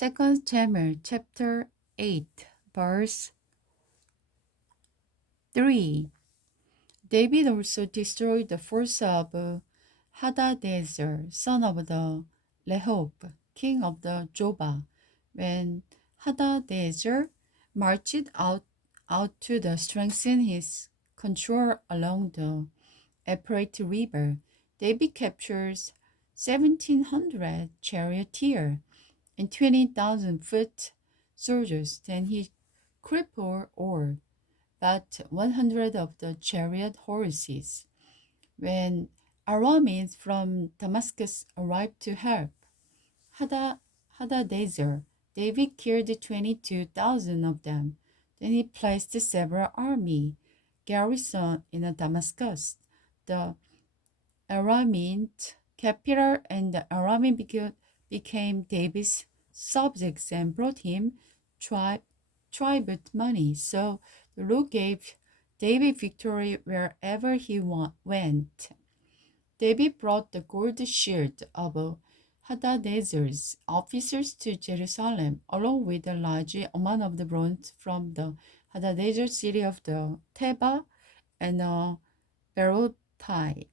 2 Samuel chapter 8, verse 3. David also destroyed the force of Hadadezer, son of the Rehob, king of the Jobah. When Hadadezer marched out to strengthen his control along the Euphrates River, David captures 1,700 charioteers and 20,000 foot soldiers. Then he crippled all but 100 of the chariot horses. When Arameans from Damascus arrived to help Hadadezer, David killed 22,000 of them. Then he placed several army garrisons in Damascus, the Aramean capital, and the Aramean became David's subjects and brought him tribute money. So the Lord gave David victory wherever he went. David brought the gold shield of Hadadezer's officers to Jerusalem, along with a large amount of the bronze from the Hadadezer city of the Teba and Berotai.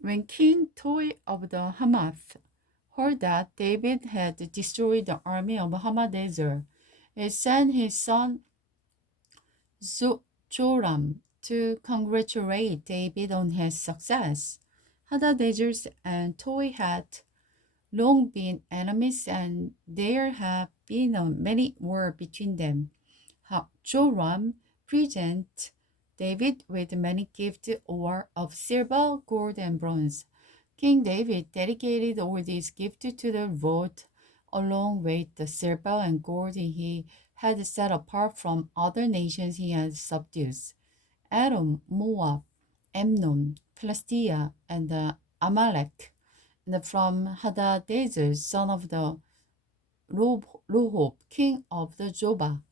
When King Toi of the Hamath heard that David had destroyed the army of Hadadezer, he sent his son Joram to congratulate David on his success. Hadadezer and Toi had long been enemies, and there have been many wars between them. Joram presented David with many gifts of silver, gold, and bronze. King David dedicated all these gifts to the Lord, along with the silver and gold he had set apart from other nations he had subdued: Edom, Moab, Ammon, Philistia, and Amalek, and from Hadadezer, son of the Rehob, king of the Jobah.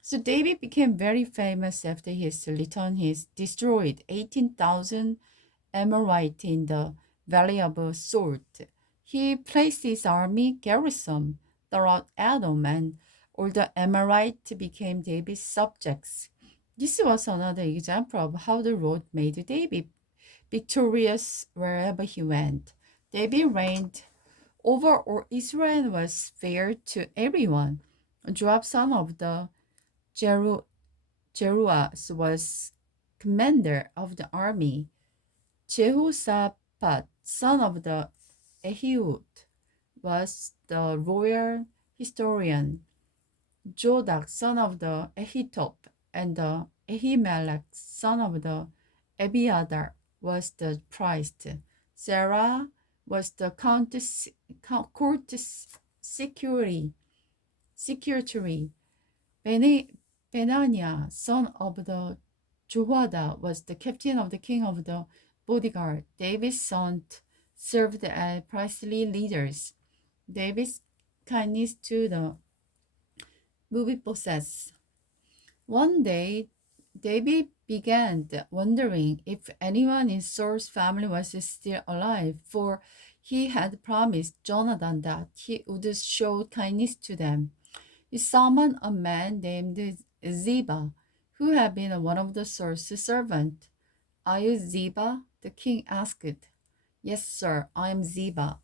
So David became very famous after his return. He destroyed 18,000 Amorites in the Valley of Sword. He placed his army garrison throughout Edom, and all the Amorites became David's subjects. This was another example of how the Lord made David victorious wherever he went. David reigned over all Israel and was fair to everyone. Joab, son of the Jeruas, was commander of the army. Jehoshaphat, son of the Ehud, was the royal historian. Jodak, son of the Ahitop, and the Ahimelech, son of the Abiathar, was the priest. Sarah was the court secretary. Benaniah, son of the Jehoiada, was the captain of the king of the bodyguard. David's sons served as priestly leaders. David's kindness to the Mephibosheth. One day, David began wondering if anyone in Saul's family was still alive, for he had promised Jonathan that he would show kindness to them. He summoned a man named Ziba, who had been one of the Saul's servants. "Are you Ziba?" the king asked. "Yes, sir, I am Ziba,"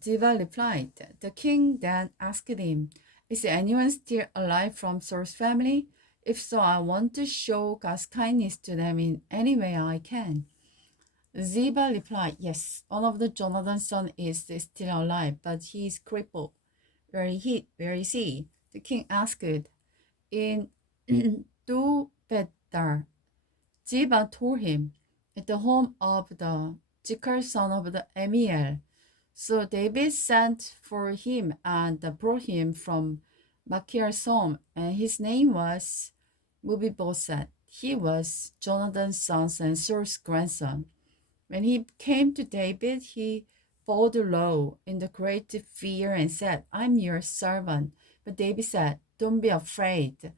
Ziba replied. The king then asked him, "Is anyone still alive from Saul's family? If so, I want to show God's kindness to them in any way I can." Ziba replied, "Yes, one of the Jonathan's sons is still alive, but he is crippled." Where is he?" the king asked. "In Dubedar," Ziba told him, "at the home of the Zichar, son of the Amiel." So David sent for him and brought him from Machir's home, and his name was Mephibosheth. He was Jonathan's son and Saul's grandson. When he came to David, he bowed low in the great fear and said, "I'm your servant." But David said, "Don't be afraid.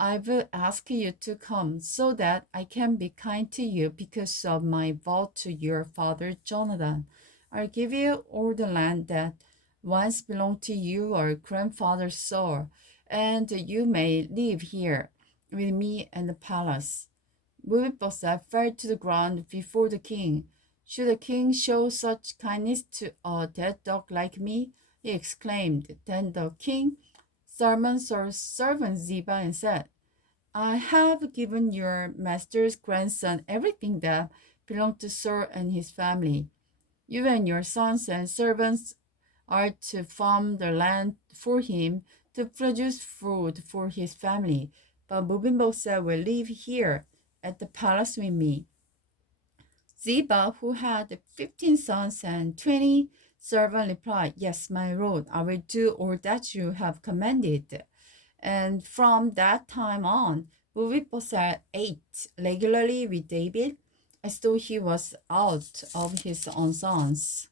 I will ask you to come so that I can be kind to you because of my vow to your father Jonathan. I'll give you all the land that once belonged to your grandfather's soul, and you may live here with me in the palace. Mubibosa fell to the ground before the king. Should the king show such kindness to a dead dog like me? He exclaimed. Then the king summoned Sir servant Ziba and said, I have given your master's grandson everything that belonged to Sir and his family. You and your sons and servants are to farm the land for him to produce food for his family, but Mubimbosa will live here at the palace with me. Ziba, who had 15 sons and 20 servants, replied, Yes, my lord, I will do all that you have commanded. And from that time on, Mephibosheth ate regularly with David, as though he was out of his own sons.